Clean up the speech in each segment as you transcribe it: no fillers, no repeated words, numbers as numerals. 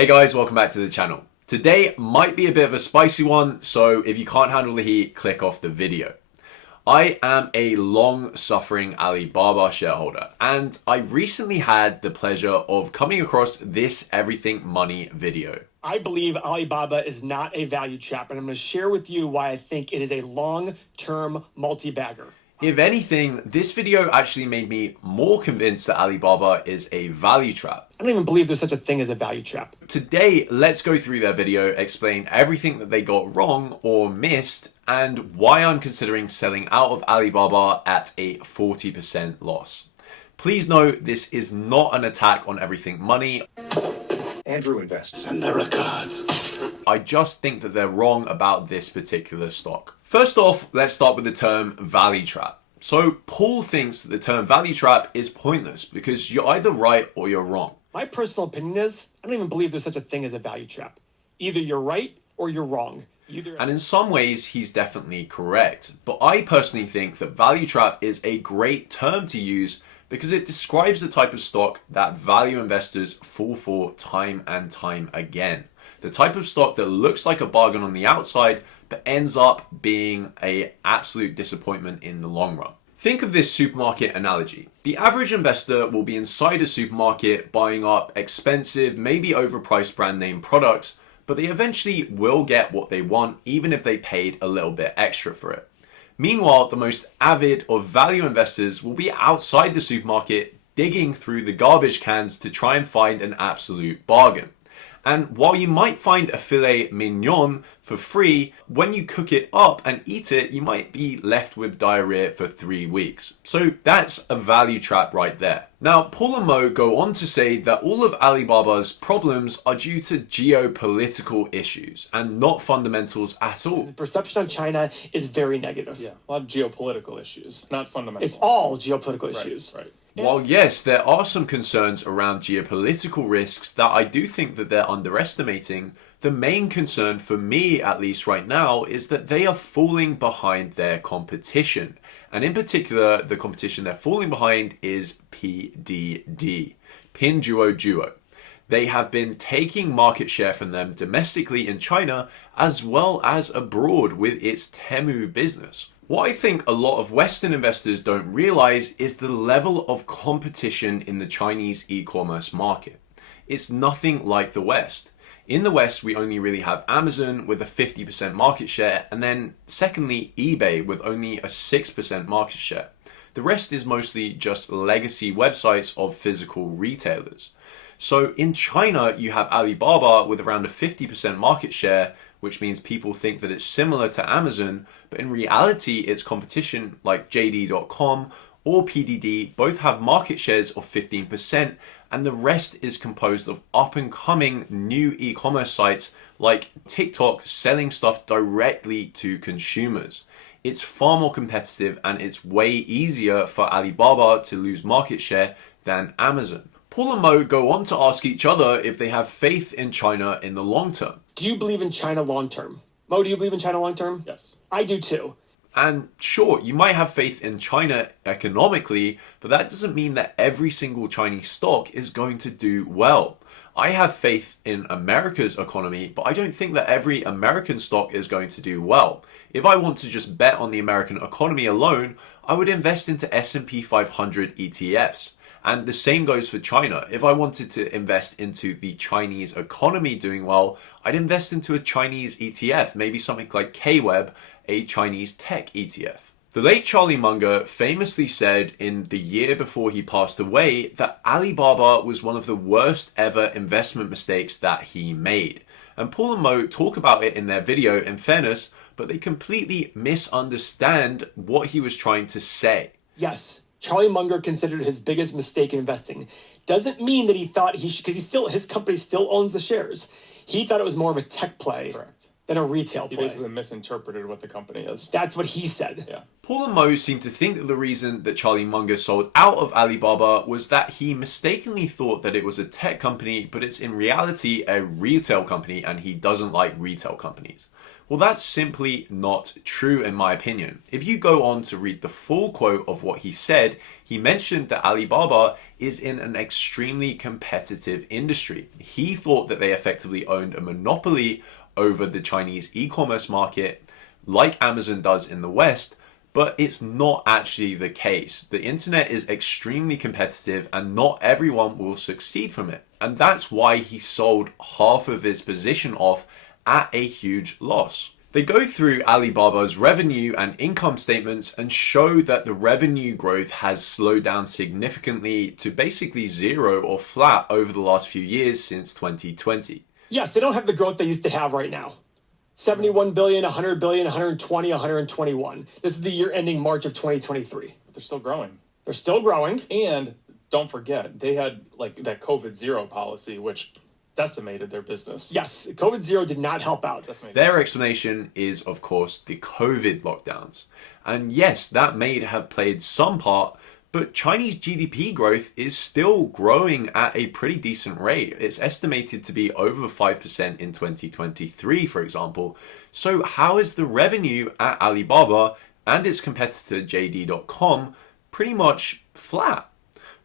Hey guys, welcome back to the channel. Today might be a bit of a spicy one, so if you can't handle the heat, click off the video. I am a long-suffering Alibaba shareholder, and I recently had the pleasure of coming across this Everything Money video. I believe Alibaba is not a value trap, and I'm going to share with you why I think it is a long-term multi-bagger. If anything, this video actually made me more convinced that Alibaba is a value trap. I don't even believe there's such a thing as a value trap. Today, let's go through their video, explain everything that they got wrong or missed, and why I'm considering selling out of Alibaba at a 40% loss. Please note, this is not an attack on Everything Money. Andrew invests. And their regards. I just think that they're wrong about this particular stock. First off, let's start with the term value trap. So Paul thinks that the term value trap is pointless because you're either right or you're wrong. My personal opinion is, I don't even believe there's such a thing as a value trap. Either you're right or you're wrong. And in some ways, he's definitely correct. But I personally think that value trap is a great term to use because it describes the type of stock that value investors fall for time and time again. The type of stock that looks like a bargain on the outside, but ends up being an absolute disappointment in the long run. Think of this supermarket analogy. The average investor will be inside a supermarket buying up expensive, maybe overpriced brand name products, but they eventually will get what they want even if they paid a little bit extra for it. Meanwhile, the most avid of value investors will be outside the supermarket digging through the garbage cans to try and find an absolute bargain. And while you might find a filet mignon for free, when you cook it up and eat it, you might be left with diarrhea for 3 weeks. So that's a value trap right there. Now, Paul and Mo go on to say that all of Alibaba's problems are due to geopolitical issues and not fundamentals at all. The perception on China is very negative. Yeah, a lot of geopolitical issues, not fundamental. It's all geopolitical issues. Right. While yes, there are some concerns around geopolitical risks that I do think that they're underestimating, the main concern for me, at least right now, is that they are falling behind their competition. And in particular, the competition they're falling behind is PDD, Pinduoduo. They have been taking market share from them domestically in China as well as abroad with its Temu business. What I think a lot of Western investors don't realize is the level of competition in the Chinese e-commerce market. It's nothing like the West. In the West, we only really have Amazon with a 50% market share, and then secondly, eBay with only a 6% market share. The rest is mostly just legacy websites of physical retailers. So in China, you have Alibaba with around a 50% market share, which means people think that it's similar to Amazon, but in reality, its competition like JD.com or PDD both have market shares of 15%, and the rest is composed of up-and-coming new e-commerce sites like TikTok selling stuff directly to consumers. It's far more competitive and it's way easier for Alibaba to lose market share than Amazon. Paul and Mo go on to ask each other if they have faith in China in the long term. Do you believe in China long term? Mo, do you believe in China long term? Yes. I do too. And sure, you might have faith in China economically, but that doesn't mean that every single Chinese stock is going to do well. I have faith in America's economy, but I don't think that every American stock is going to do well. If I want to just bet on the American economy alone, I would invest into S&P 500 ETFs. And the same goes for China. If I wanted to invest into the Chinese economy doing well, I'd invest into a Chinese ETF, maybe something like KWEB, a Chinese tech ETF. The late Charlie Munger famously said in the year before he passed away that Alibaba was one of the worst ever investment mistakes that he made. And Paul and Mo talk about it in their video, in fairness, but they completely misunderstand what he was trying to say. Yes. Charlie Munger considered his biggest mistake in investing. Doesn't mean that he thought he should, because his company still owns the shares. He thought it was more of a tech play than a retail play. He basically misinterpreted what the company is. That's what he said. Yeah. Paul and Mo seem to think that the reason that Charlie Munger sold out of Alibaba was that he mistakenly thought that it was a tech company, but it's in reality a retail company, and he doesn't like retail companies. Well, that's simply not true in my opinion. If you go on to read the full quote of what he said, he mentioned that Alibaba is in an extremely competitive industry. He thought that they effectively owned a monopoly over the Chinese e-commerce market, like Amazon does in the West, but it's not actually the case. The internet is extremely competitive and not everyone will succeed from it. And that's why he sold half of his position off at a huge loss. They go through Alibaba's revenue and income statements and show that the revenue growth has slowed down significantly to basically zero or flat over the last few years since 2020. Yes, they don't have the growth they used to have right now. 71 billion, 100 billion, 120, 121. This is the year ending March of 2023. But they're still growing. They're still growing. And don't forget, they had like that COVID zero policy, which decimated their business. Yes, COVID zero did not help out. Their explanation is, of course, the COVID lockdowns. And yes, that may have played some part, but Chinese GDP growth is still growing at a pretty decent rate. It's estimated to be over 5% in 2023, for example. So how is the revenue at Alibaba and its competitor JD.com pretty much flat?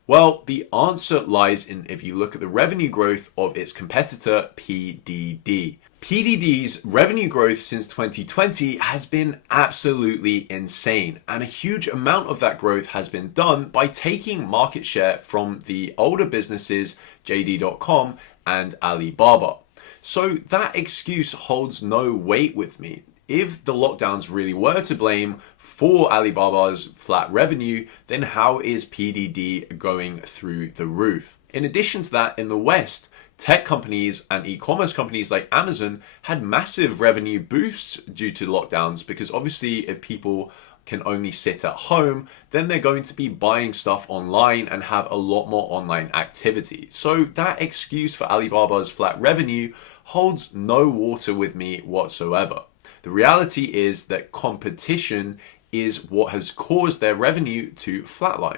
Well, the answer lies in if you look at the revenue growth of its competitor PDD. PDD's revenue growth since 2020 has been absolutely insane, and a huge amount of that growth has been done by taking market share from the older businesses JD.com and Alibaba. So that excuse holds no weight with me. If the lockdowns really were to blame for Alibaba's flat revenue, then how is PDD going through the roof? In addition to that, in the West, tech companies and e-commerce companies like Amazon had massive revenue boosts due to lockdowns because obviously if people can only sit at home, then they're going to be buying stuff online and have a lot more online activity. So that excuse for Alibaba's flat revenue holds no water with me whatsoever. The reality is that competition is what has caused their revenue to flatline.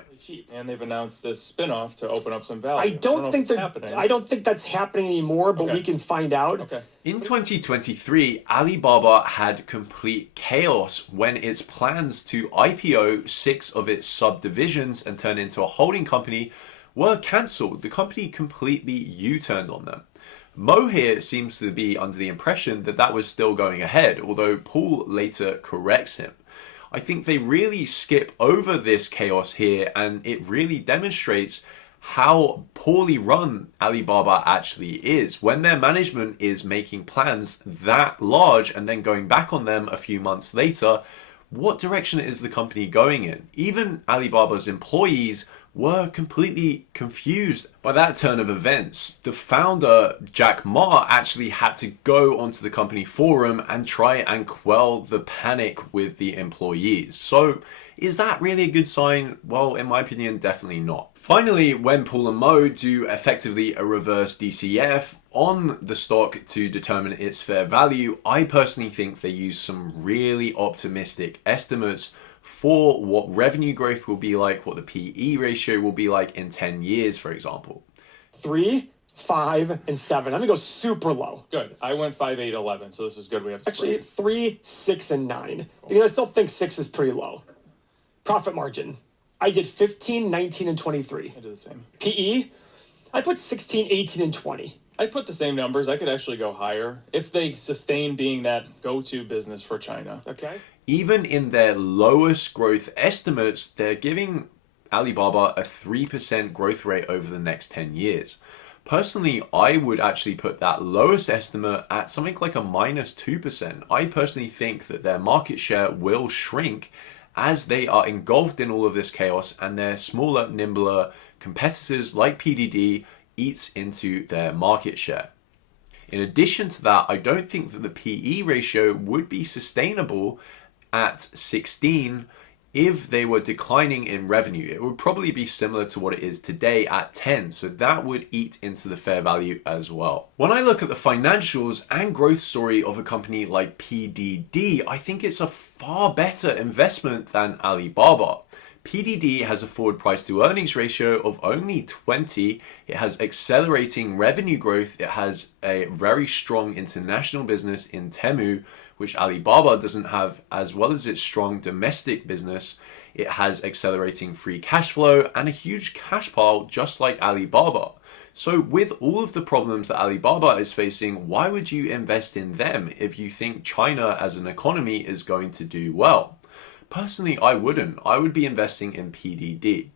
And they've announced this spin-off to open up some value. I don't think that's happening anymore, but we can find out. Okay. In 2023, Alibaba had complete chaos when its plans to IPO 6 of its subdivisions and turn into a holding company were cancelled. The company completely U-turned on them. Mo here seems to be under the impression that that was still going ahead, although Paul later corrects him. I think they really skip over this chaos here, and it really demonstrates how poorly run Alibaba actually is. When their management is making plans that large and then going back on them a few months later, what direction is the company going in? Even Alibaba's employees were completely confused by that turn of events. The founder, Jack Ma, actually had to go onto the company forum and try and quell the panic with the employees. So is that really a good sign? Well, in my opinion, definitely not. Finally, when Paul and Mo do effectively a reverse DCF on the stock to determine its fair value, I personally think they use some really optimistic estimates for what revenue growth will be like, what the PE ratio will be like in 10 years, for example. 3, 5, and 7. I'm gonna go super low. Good. I went 5, 8, 11, so this is good. We have Actually 3, 6, and 9. Because I still think 6 is pretty low. Profit margin. I did 15, 19, and 23. I did the same. PE, I put 16, 18, and 20. I put the same numbers. I could actually go higher if they sustain being that go-to business for China. Okay. Even in their lowest growth estimates, they're giving Alibaba a 3% growth rate over the next 10 years. Personally, I would actually put that lowest estimate at something like a -2%. I personally think that their market share will shrink as they are engulfed in all of this chaos and their smaller, nimbler competitors like PDD eats into their market share. In addition to that, I don't think that the PE ratio would be sustainable at 16 if they were declining in revenue. It would probably be similar to what it is today at 10, so that would eat into the fair value as well. When I look at the financials and growth story of a company like PDD, I think it's a far better investment than Alibaba. PDD has a forward price to earnings ratio of only 20. It has accelerating revenue growth. It has a very strong international business in Temu, which Alibaba doesn't have, as well as its strong domestic business. It has accelerating free cash flow and a huge cash pile, just like Alibaba. So with all of the problems that Alibaba is facing, why would you invest in them if you think China as an economy is going to do well? Personally, I wouldn't. I would be investing in PDD.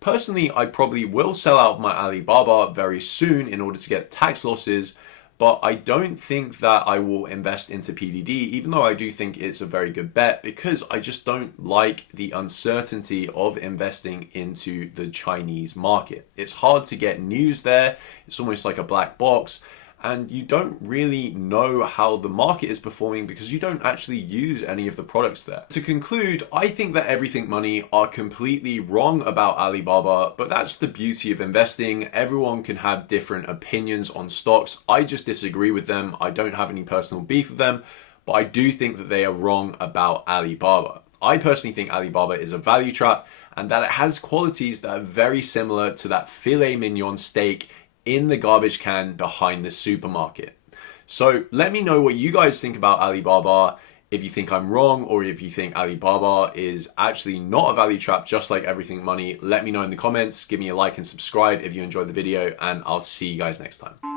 Personally, I probably will sell out my Alibaba very soon in order to get tax losses, but I don't think that I will invest into PDD, even though I do think it's a very good bet, because I just don't like the uncertainty of investing into the Chinese market. It's hard to get news there. It's almost like a black box. And you don't really know how the market is performing because you don't actually use any of the products there. To conclude, I think that Everything Money are completely wrong about Alibaba, but that's the beauty of investing. Everyone can have different opinions on stocks. I just disagree with them. I don't have any personal beef with them, but I do think that they are wrong about Alibaba. I personally think Alibaba is a value trap and that it has qualities that are very similar to that filet mignon steak in the garbage can behind the supermarket. So let me know what you guys think about Alibaba, if you think I'm wrong or if you think Alibaba is actually not a value trap just like Everything Money. Let me know in the comments, give me a like and subscribe if you enjoyed the video, and I'll see you guys next time.